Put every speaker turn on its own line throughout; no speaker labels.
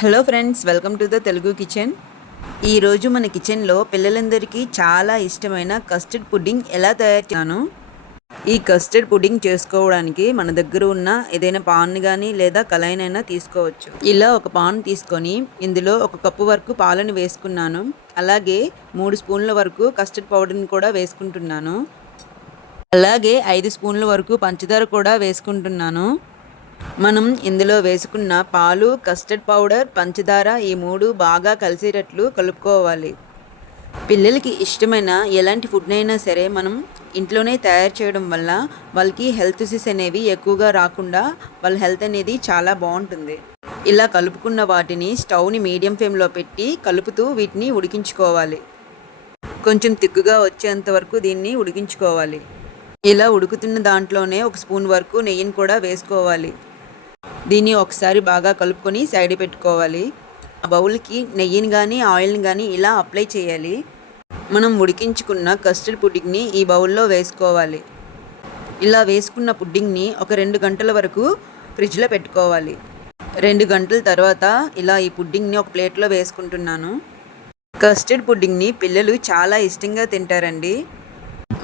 Hello friends welcome to the Telugu kitchen. ఈరోజు మన కిచెన్లో పిల్లలందరికీ చాలా ఇష్టమైన కస్టర్డ్ పుడ్డింగ్ ఎలా తయారు చేస్తాను? ఈ కస్టర్డ్ పుడ్డింగ్ చేసుకోవడానికి మన దగ్గర ఉన్న ఏదైనా పాన్ కానీ లేదా కళాయినైనా తీసుకోవచ్చు. ఇలా ఒక పాన్ తీసుకొని ఇందులో ఒక కప్పు వరకు పాలను వేసుకున్నాను. అలాగే మూడు స్పూన్ల వరకు కస్టర్డ్ పౌడర్ని కూడా వేసుకుంటున్నాను. అలాగే ఐదు స్పూన్ల వరకు పంచదార కూడా వేసుకుంటున్నాను. మనం ఇందులో వేసుకున్న పాలు కస్టర్డ్ పౌడర్ పంచదార ఈ మూడు బాగా కలిసేటట్లు కలుపుకోవాలి. పిల్లలకి ఇష్టమైన ఎలాంటి ఫుడ్ అయినా సరే మనం ఇంట్లోనే తయారు చేయడం వల్ల వాళ్ళకి హెల్త్ ఇష్యూస్ అనేవి ఎక్కువగా రాకుండా వాళ్ళ హెల్త్ అనేది చాలా బాగుంటుంది. ఇలా కలుపుకున్న వాటిని స్టవ్ని మీడియం ఫ్లేమ్లో పెట్టి కలుపుతూ వీటిని ఉడికించుకోవాలి. కొంచెం తిక్కుగా వచ్చేంత వరకు దీన్ని ఉడికించుకోవాలి. ఇలా ఉడుకుతున్న దాంట్లోనే ఒక స్పూన్ వరకు నెయ్యిని కూడా వేసుకోవాలి. దీన్ని ఒకసారి బాగా కలుపుకొని సైడ్ పెట్టుకోవాలి. ఆ బౌల్కి నెయ్యిని కానీ ఆయిల్ని కానీ ఇలా అప్లై చేయాలి. మనం ఉడికించుకున్న కస్టర్డ్ పుడ్డింగ్ని ఈ బౌల్లో వేసుకోవాలి. ఇలా వేసుకున్న పుడ్డింగ్ని ఒక రెండు గంటల వరకు ఫ్రిడ్జ్లో పెట్టుకోవాలి. రెండు గంటల తర్వాత ఇలా ఈ పుడ్డింగ్ని ఒక ప్లేట్లో వేసుకుంటున్నాను. కస్టర్డ్ పుడ్డింగ్ని పిల్లలు చాలా ఇష్టంగా తింటారండి.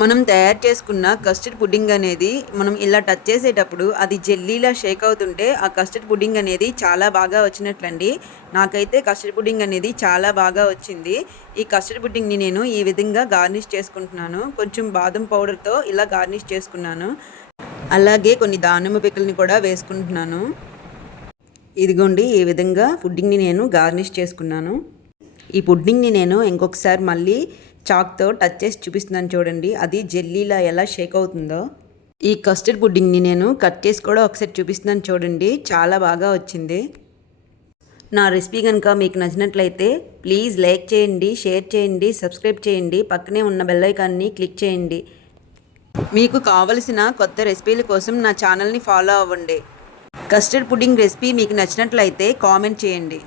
మనం తయారు చేసుకున్న కస్టర్డ్ పుడ్డింగ్ అనేది మనం ఇలా టచ్ చేసేటప్పుడు అది జెల్లీలా షేక్ అవుతుంటే ఆ కస్టర్డ్ పుడ్డింగ్ అనేది చాలా బాగా వచ్చినట్లండి. నాకైతే కస్టర్డ్ పుడ్డింగ్ అనేది చాలా బాగా వచ్చింది. ఈ కస్టర్డ్ పుడ్డింగ్ని నేను ఈ విధంగా గార్నిష్ చేసుకుంటున్నాను. కొంచెం బాదం పౌడర్తో ఇలా గార్నిష్ చేసుకున్నాను. అలాగే కొన్ని దానిమ్మ పిక్కల్ని కూడా వేసుకుంటున్నాను. ఇదిగోండి ఈ విధంగా పుడ్డింగ్ని నేను గార్నిష్ చేసుకున్నాను. ఈ పుడ్డింగ్ని నేను ఇంకొకసారి మళ్ళీ చాక్తో టచ్ చేసి చూపిస్తున్నాను చూడండి. అది జెల్లీలా ఎలా షేక్ అవుతుందో. ఈ కస్టర్డ్ పుడ్డింగ్ని నేను కట్ చేసి కూడా ఒకసారి చూపిస్తున్నాను చూడండి. చాలా బాగా వచ్చింది. నా రెసిపీ కనుక మీకు నచ్చినట్లయితే ప్లీజ్ లైక్ చేయండి షేర్ చేయండి సబ్స్క్రైబ్ చేయండి. పక్కనే ఉన్న బెల్ ఐకాన్ని క్లిక్ చేయండి. మీకు కావలసిన కొత్త రెసిపీల కోసం నా ఛానల్ని ఫాలో అవ్వండి. కస్టర్డ్ పుడ్డింగ్ రెసిపీ మీకు నచ్చినట్లయితే కామెంట్ చేయండి.